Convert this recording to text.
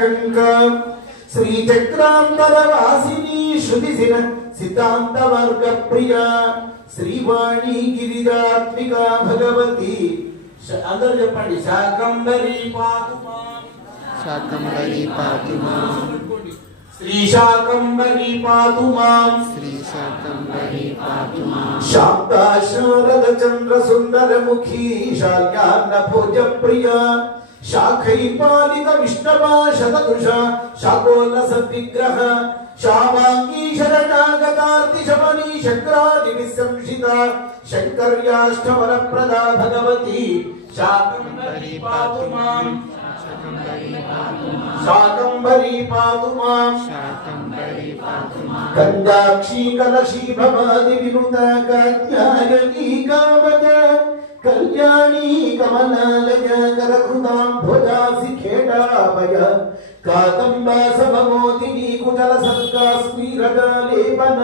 कंक श्रीचक्रांतर वासिनी श्रुतिसिन सिद्धांत वर्ग प्रिया श्रीवाणी गिरिजात्मिका भगवती अंदर చెప్పండి శాకంబరీ పాతుమా శాకంబరీ పాతుమా श्री शाकंबरी पातुमा श्री शाकंबरी पातुमा शांता शारद चंद्र सुंदर मुखी शाल्यार्न भोज प्रिया शाखै पालित विष्णवा शतदुषा शाकोल्लस विग्रह श्यामांगी शरणागतार्ति शमनी शंकरादि विसंशिता शंकर्याष्टवर प्रदा भगवती शाकंबरी पातुमा शाकंबरी पातुमा शाकंबरी पातुमा कंदाक्षी कलशी भवादि विनुता कात्यायनी कामद कल्याणी कमलालय करकृतां भोजासि खेटाभय कादम्बा सममोदिनी कुचल संकास्मीरगालेपन